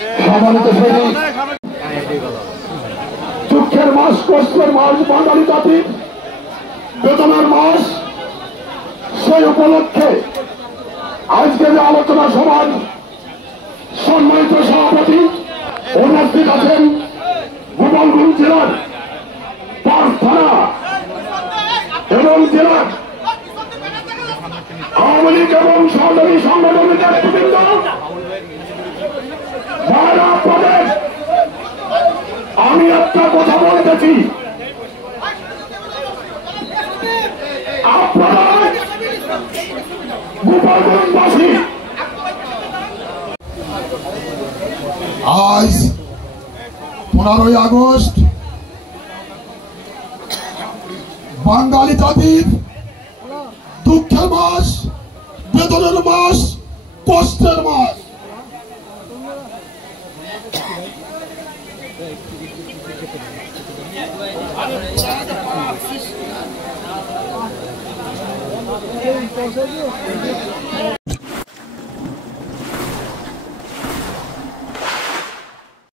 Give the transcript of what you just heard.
সম্মানিত সৈনিক, দুঃখের মাস, কষ্টের মাস, বাঙালি জাতির বেদনার মাস, সেই উপলক্ষে আজকে যে আলোচনা সভার সম্মানিত সভাপতি উপস্থিত আছেন গোপালগঞ্জ জেলার পাঁচ থানা এবং জেলার আওয়ামী লীগ এবং সহযোগী সংগঠনের নেতৃবৃন্দ, আমি একটা কথা বলতেছি, আপনারা গোপালগঞ্জবাসী আজ 15ই আগস্ট বাঙালি জাতির দুঃখের মাস, বেদনার মাস, কষ্টের মাস।